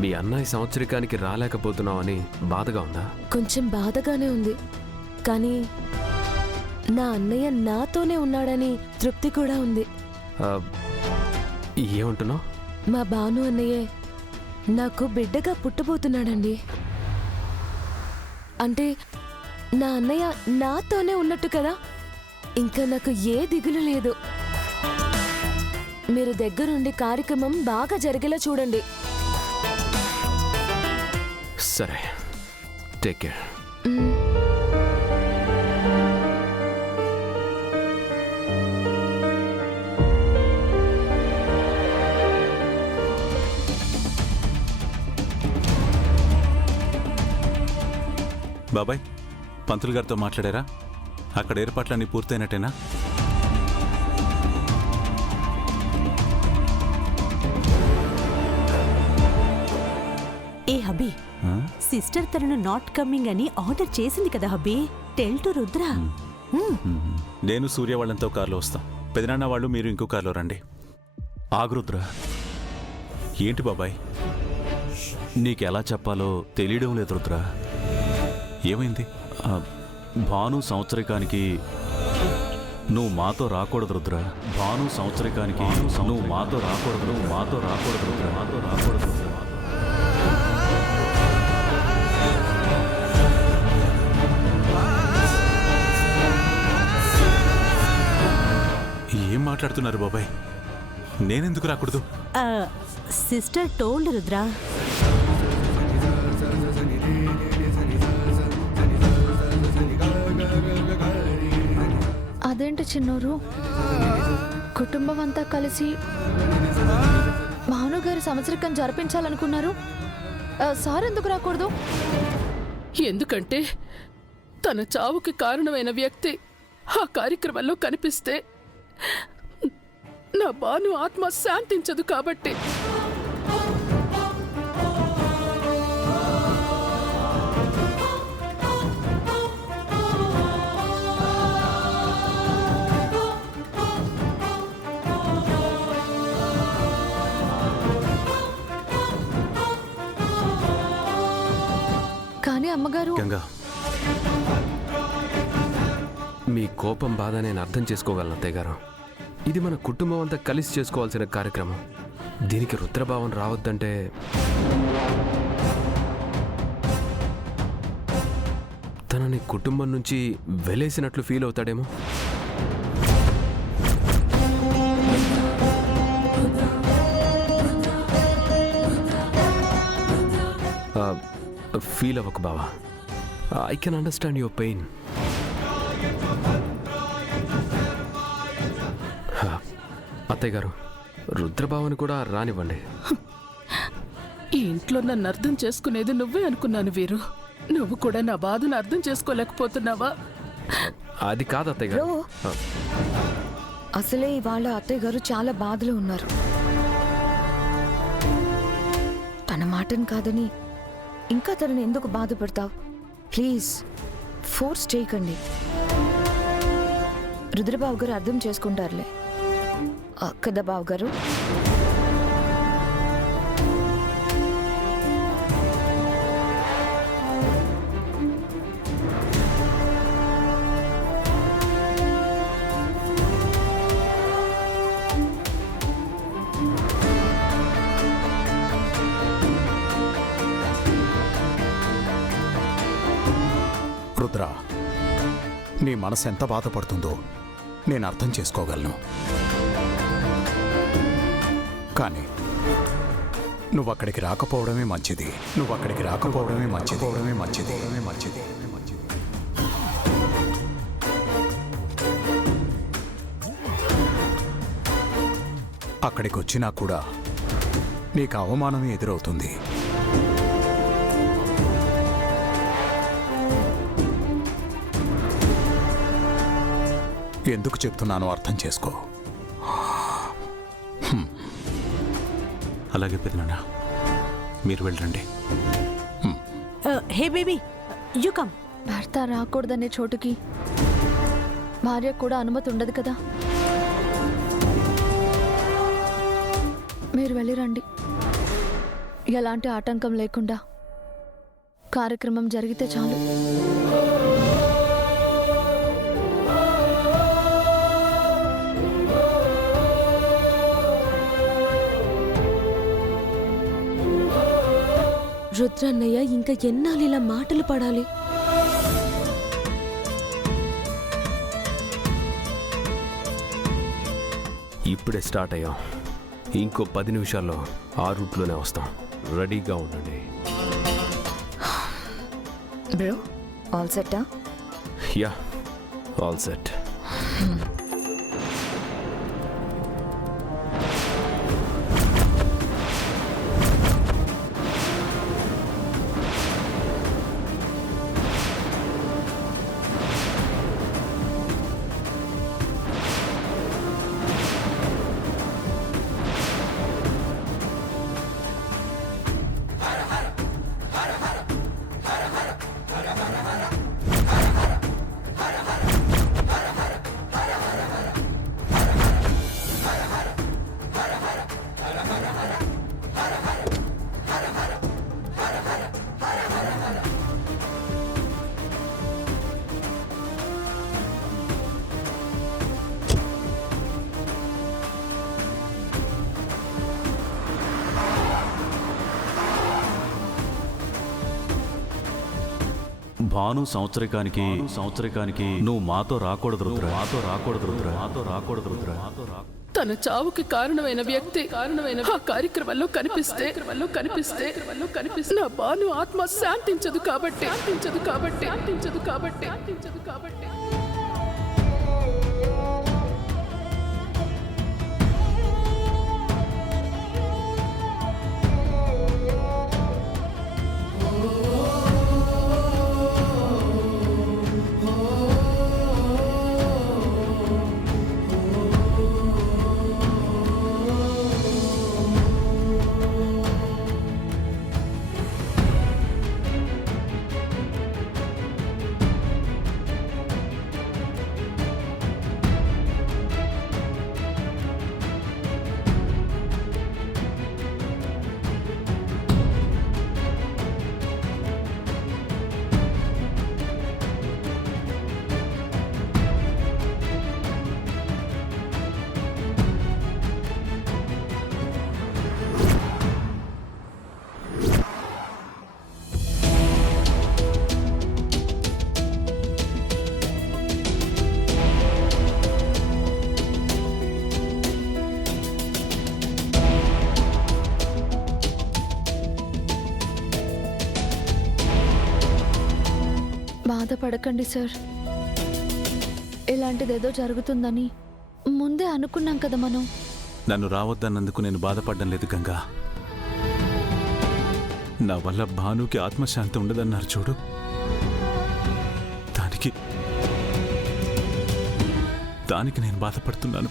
మీ అన్నయ్య సంవత్సరికానికి రాలేకపోతున్నావని బాధగా ఉందా? కొంచెం బాధగానే ఉంది, కానీ నా అన్నయ్య నాతోనే ఉన్నాడని తృప్తి కూడా ఉంది. ఏమంటున్నావు? మా భాను అన్నయ్యే నాకు బిడ్డగా పుట్టబోతున్నాడండి. అంటే నా అన్నయ్య నాతోనే ఉన్నట్టు కదా, ఇంకా నాకు ఏ దిగులు లేదు. మీరు దగ్గరుండి కార్యక్రమం బాగా జరిగేలా చూడండి. సరే, టేక్ కేర్. బాబాయ్, పంతులు గారితో మాట్లాడారా? అక్కడ ఏర్పాట్లన్నీ పూర్తయినట్టేనా? ఏ హబీ, సిస్టర్ తనను నాట్ కమ్మింగ్ అని ఆర్డర్ చేసింది కదా హబీ. Tell to Rudra. నేను సూర్య వాళ్ళంతో కారులో వస్తాం. పెదనాన్న వాళ్ళు మీరు ఇంకో కారులో రండి. ఆగురుద్ర, ఏంటి బాబాయ్? నీకెలా చెప్పాలో తెలియడం లేదు రుద్ర. ఏమైంది? భాను సంవత్సరికానికి నువ్వు మాతో రాకూడదు రుద్ర. భాను సంవత్సరికానికి నువ్వు మాతో రాకూడదు. రుద్ర. మాతో రాకూడదు రుద్ర. ఏం మాట్లాడుతున్నారు బాబాయ్? నేనెందుకు రాకూడదు? Sister told Rudra. అదేంటి చిన్నోరు, కుటుంబం అంతా కలిసి భానుగారి సంవత్సరికం జరిపించాలనుకున్నారు. సార్ ఎందుకు రాకూడదు? ఎందుకంటే తన చావుకి కారణమైన వ్యక్తి ఆ కార్యక్రమంలో కనిపిస్తే నా భాను ఆత్మ శాంతించదు కాబట్టి. కానీ అమ్మగారు, గంగా, మీ కోపం బాధ నేను అర్థం చేసుకోగలను అత్తయ్య గారు. ఇది మన కుటుంబం అంతా కలిసి చేసుకోవాల్సిన కార్యక్రమం. దీనికి రుద్రభావం రావద్దంటే తనని కుటుంబం నుంచి వెలేసినట్లు ఫీల్ అవుతాడేమో. ఫీల్ అవ్వకు బావా. I can understand your pain. అత్తయ్య గారు, రుద్రభావని కూడా రానివ్వండి. ఈ ఇంట్లో నన్ను అర్థం చేసుకునేది నువ్వే అనుకున్నాను వీరు. నువ్వు కూడా నా బాధను అర్థం చేసుకోలేకపోతున్నావా? అది కాదు అత్తయ్య గారు. అసలే ఇవాళ అత్తయ్య గారు చాలా బాధలో ఉన్నారు. తన మాటను కాదని ఇంకా తనని ఎందుకు బాధ పెడతావు? ప్లీజ్ ఫోర్స్ చేయకండి. రుద్రబాబు గారు అర్థం చేసుకుంటారులే కదా బాబు గారు. రుద్ర, నీ మనసు ఎంత బాధపడుతుందో నేను అర్థం చేసుకోగలను. కానీ నువ్వు అక్కడికి రాకపోవడమే మంచిది. అక్కడికి వచ్చినా కూడా నీకు అవమానమే ఎదురవుతుంది. ఎందుకు చెప్తున్నానో అర్థం చేసుకో. అలాగే పెదనాన్న, మీరు వెళ్ళండి. Hey baby, you come. భర్త రాకూడదనే చోటుకి భార్య కూడా అనుమతి ఉండదు కదా. మీరు వెళ్ళిరండి. ఎలాంటి ఆటంకం లేకుండా కార్యక్రమం జరిగితే చాలు. రుద్రన్నయ్య ఇంకా ఎన్నాళ్ళు ఇలా మాటలు పడాలి? ఇప్పుడే స్టార్ట్ అయ్యాం. ఇంకో 10 నిమిషాల్లో ఆ రూట్లోనే వస్తాం. రెడీగా ఉండండి. బ్రో, ఆల్ సెట్టా? Yeah, all set. భాను సంవత్సరికానికి నువ్వు మాతో రాకూడదు రుద్ర. మాతో రాకూడదు రుద్ర. మాతో రాకూడదు రుద్ర. మాతో రా తన చావుకి కారణమైన వ్యక్తి ఆ కార్యక్రమంలో కనిపిస్తే నా భాను ఆత్మ శాంతించదు కాబట్టి. బాధపడకండి సార్. ఇలాంటిదేదో జరుగుతుందని ముందే అనుకున్నాం కదా మనం. నన్ను రావద్దన్నందుకు నేను బాధపడడం లేదు గంగా. నా వల్ల భానుకి ఆత్మశాంతి ఉండదన్నారు చూడు, దానికి నేను బాధపడుతున్నాను.